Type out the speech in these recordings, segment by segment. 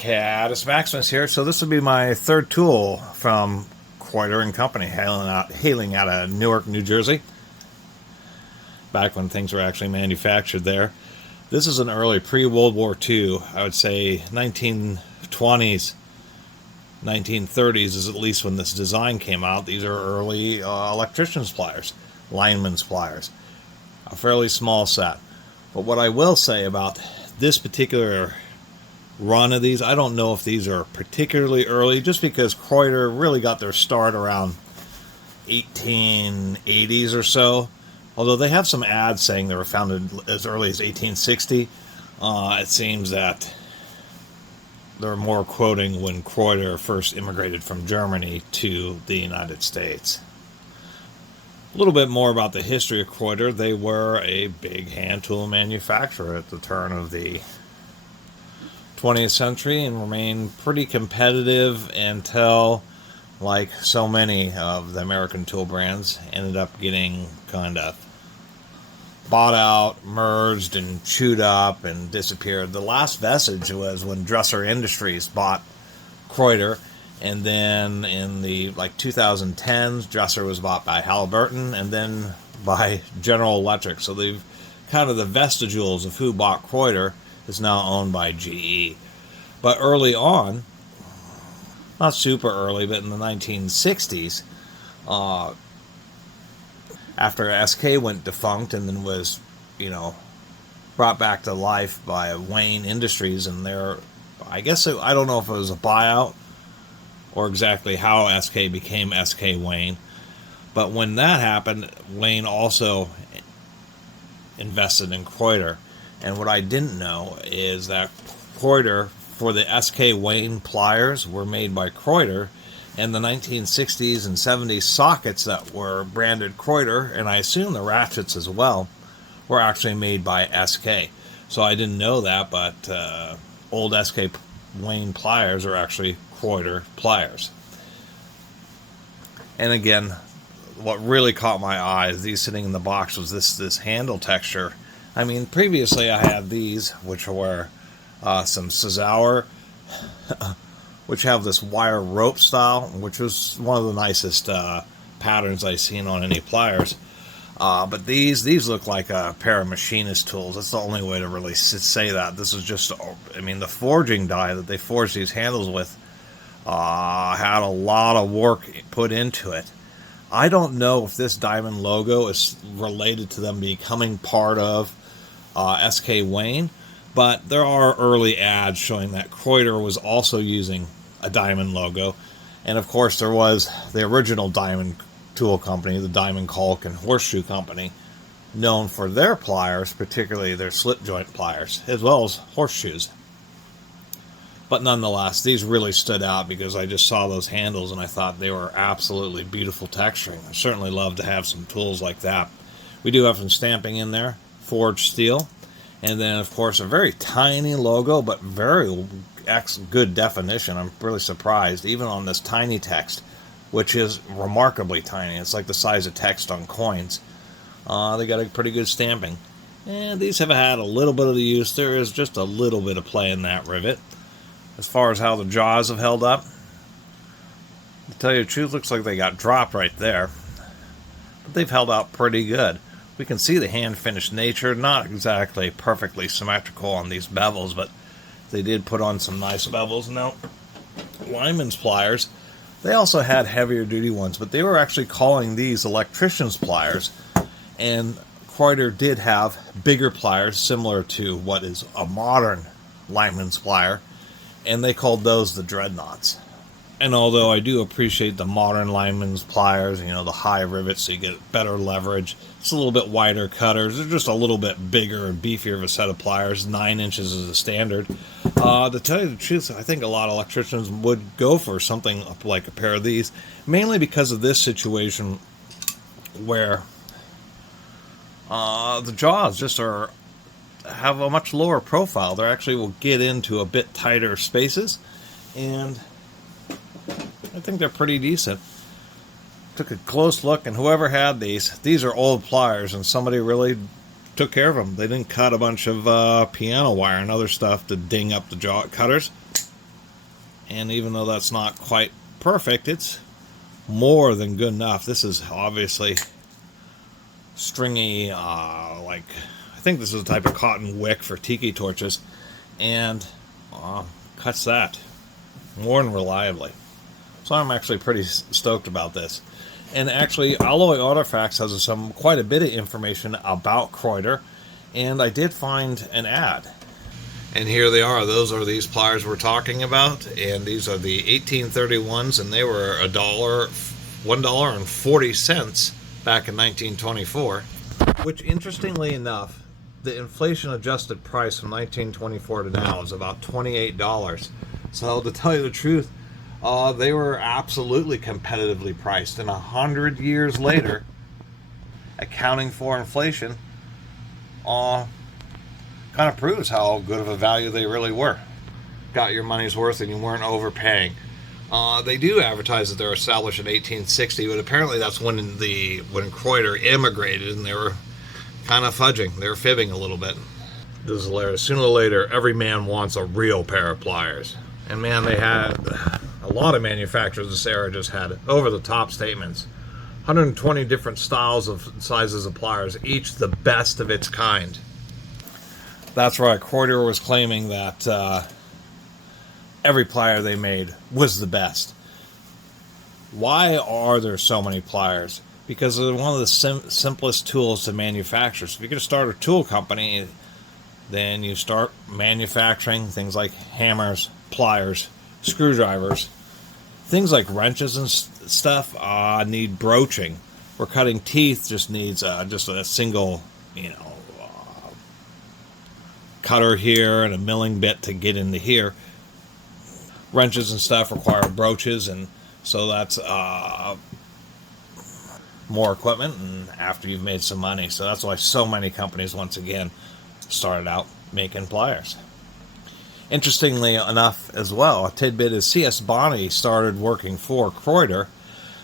Catus, Maximus here. So this will be my third tool from Kraeuter and Company, hailing out of Newark, New Jersey. Back when things were actually manufactured there. This is an early pre-World War II. I would say 1920s, 1930s is at least when this design came out. These are early electricians' pliers, lineman's pliers. A fairly small set. But what I will say about this particular run of these, I don't know if these are particularly early, just because Kraeuter really got their start around 1880s or so. Although they have some ads saying they were founded as early as 1860, it seems that they're more quoting when Kraeuter first immigrated from Germany to the United States. A little bit more about the history of Kraeuter. They were a big hand tool manufacturer at the turn of the 20th century and remained pretty competitive until, like so many of the American tool brands, ended up getting kind of bought out, merged, and chewed up and disappeared. The last vestige was when Dresser Industries bought Kraeuter, and then in the 2010s, Dresser was bought by Halliburton and then by General Electric. So they've kind of the vestigials of who bought Kraeuter is now owned by GE. But early on, not super early, but in the 1960s, after SK went defunct and then was, brought back to life by Wayne Industries, and I don't know if it was a buyout or exactly how SK became SK Wayne, but when that happened, Wayne also invested in Kraeuter. And what I didn't know is that Kraeuter, for the SK Wayne pliers, were made by Kraeuter, and the 1960s and 70s sockets that were branded Kraeuter, and I assume the ratchets as well, were actually made by SK. So I didn't know that, but old SK Wayne pliers are actually Kraeuter pliers. And again, what really caught my eye is these sitting in the box was this handle texture. I mean, previously I had these, which were some Cesauer, which have this wire rope style, which was one of the nicest patterns I've seen on any pliers. But these look like a pair of machinist tools. That's the only way to really say that. This is just, the forging die that they forged these handles with had a lot of work put into it. I don't know if this diamond logo is related to them becoming part of SK Wayne, but there are early ads showing that Kraeuter was also using a diamond logo. And of course there was the original diamond tool company, the Diamond Caulk and Horseshoe Company, known for their pliers, particularly their slip joint pliers, as well as horseshoes. But nonetheless, these really stood out because I just saw those handles and I thought they were absolutely beautiful texturing. I certainly love to have some tools like that. We do have some stamping in there, forged steel, and then of course a very tiny logo, but very good definition. I'm really surprised, even on this tiny text, which is remarkably tiny. It's like the size of text on coins. They got a pretty good stamping. And these have had a little bit of the use. There is just a little bit of play in that rivet. As far as how the jaws have held up, to tell you the truth, looks like they got dropped right there. But they've held out pretty good. We can see the hand-finished nature, not exactly perfectly symmetrical on these bevels, but they did put on some nice bevels. Now, Lineman's pliers, they also had heavier duty ones, but they were actually calling these electricians' pliers, and Kraeuter did have bigger pliers, similar to what is a modern lineman's plier, and they called those the dreadnoughts. And although I do appreciate the modern lineman's pliers, the high rivets, so you get better leverage, it's a little bit wider cutters, they're just a little bit bigger and beefier of a set of pliers. 9 inches is a standard. To tell you the truth, I think a lot of electricians would go for something like a pair of these, mainly because of this situation where the jaws just have a much lower profile. They actually will get into a bit tighter spaces, and I think they're pretty decent. Took a close look, and whoever had these are old pliers, and somebody really took care of them. They didn't cut a bunch of piano wire and other stuff to ding up the jaw cutters. And even though that's not quite perfect, it's more than good enough. This is obviously stringy, like, I think this is a type of cotton wick for tiki torches, and cuts that more than reliably. So I'm actually pretty stoked about this. And actually, Alloy Artifacts has quite a bit of information about Kraeuter, and I did find an ad. And here they are. Those are these pliers we're talking about, and these are the 1831s, and they were $1.40 back in 1924. Which, interestingly enough, the inflation-adjusted price from 1924 to now is about $28. So to tell you the truth, they were absolutely competitively priced, and 100 years later, accounting for inflation, kind of proves how good of a value they really were. Got your money's worth and you weren't overpaying. They do advertise that they're established in 1860, but apparently that's when Kraeuter immigrated, and they were kind of fudging. They were fibbing a little bit. This is hilarious. Sooner or later, every man wants a real pair of pliers. And man, they had a lot of manufacturers this era just had over-the-top statements. 120 different styles of sizes of pliers, each the best of its kind. That's right. Kraeuter was claiming that every plier they made was the best. Why are there so many pliers? Because they're one of the simplest tools to manufacture. So if you're going to start a tool company, then you start manufacturing things like hammers, pliers, screwdrivers. Things like wrenches and stuff need broaching. Where cutting teeth just needs just a single, cutter here and a milling bit to get into here. Wrenches and stuff require broaches, and so that's more equipment, and after you've made some money. So that's why so many companies, once again, started out making pliers. Interestingly enough as well, a tidbit is C.S. Bonney started working for Kraeuter,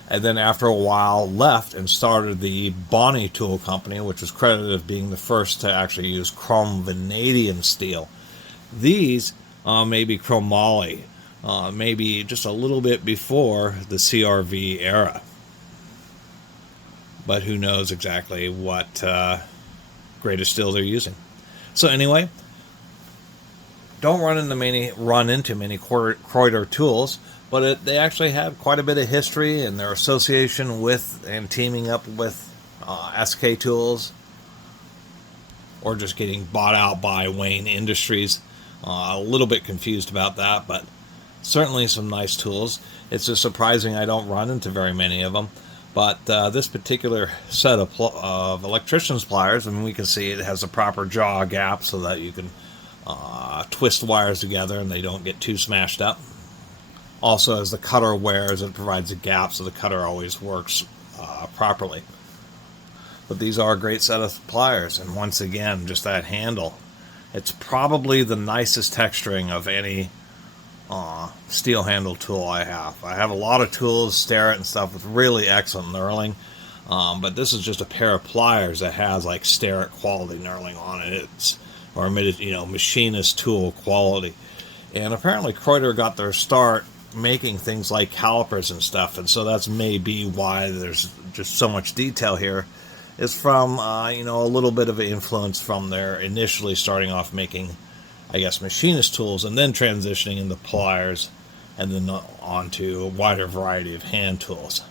and then after a while left and started the Bonney Tool Company, which was credited as being the first to actually use chrome vanadium steel. These may be chromoly, maybe just a little bit before the CRV era. But who knows exactly what grade of steel they're using. So anyway, don't run into many Kraeuter tools, but they actually have quite a bit of history, and their association with and teaming up with SK Tools, or just getting bought out by Wayne Industries. A little bit confused about that, but certainly some nice tools. It's just surprising I don't run into very many of them. But this particular set of electricians pliers, I mean, we can see it has a proper jaw gap so that you can twist wires together and they don't get too smashed up. Also, as the cutter wears, it provides a gap so the cutter always works properly. But these are a great set of pliers, and once again, just that handle. It's probably the nicest texturing of any steel handle tool I have. I have a lot of tools, Starrett and stuff, with really excellent knurling, but this is just a pair of pliers that has like Starrett quality knurling on it. Or machinist tool quality. And apparently Kraeuter got their start making things like calipers and stuff, and so that's maybe why there's just so much detail here. Is from a little bit of an influence from their initially starting off making, I guess, machinist tools, and then transitioning into pliers, and then onto a wider variety of hand tools.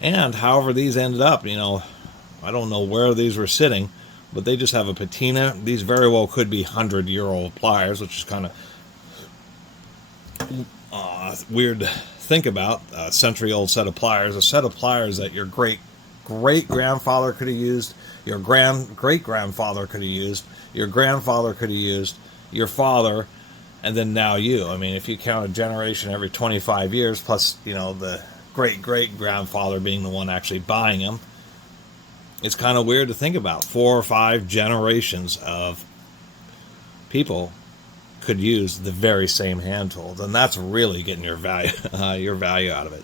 And however these ended up, I don't know where these were sitting, but they just have a patina. These very well could be 100-year-old pliers, which is kind of weird to think about. A century-old set of pliers, a set of pliers that your great-grandfather could have used, your great-grandfather could have used, your grandfather could have used, your father, and then now you. I mean, if you count a generation every 25 years, plus, the great-great-grandfather being the one actually buying them, it's kind of weird to think about. 4 or 5 generations of people could use the very same hand tools, and that's really getting your value out of it.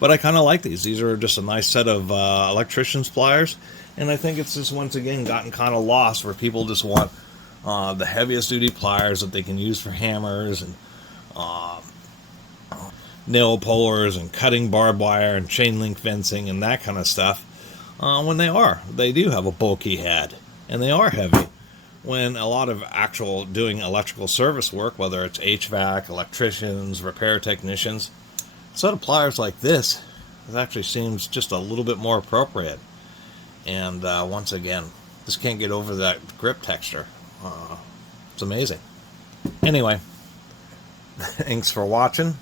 But I kind of like these. These are just a nice set of electricians pliers, and I think it's just once again gotten kind of lost where people just want the heaviest duty pliers that they can use for hammers and nail pullers and cutting barbed wire and chain link fencing and that kind of stuff, when they do have a bulky head and they are heavy. When a lot of actual doing electrical service work, whether it's HVAC, electricians, repair technicians, a set of pliers like this, it actually seems just a little bit more appropriate. And once again, just can't get over that grip texture. It's amazing. Anyway, thanks for watching,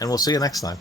and we'll see you next time.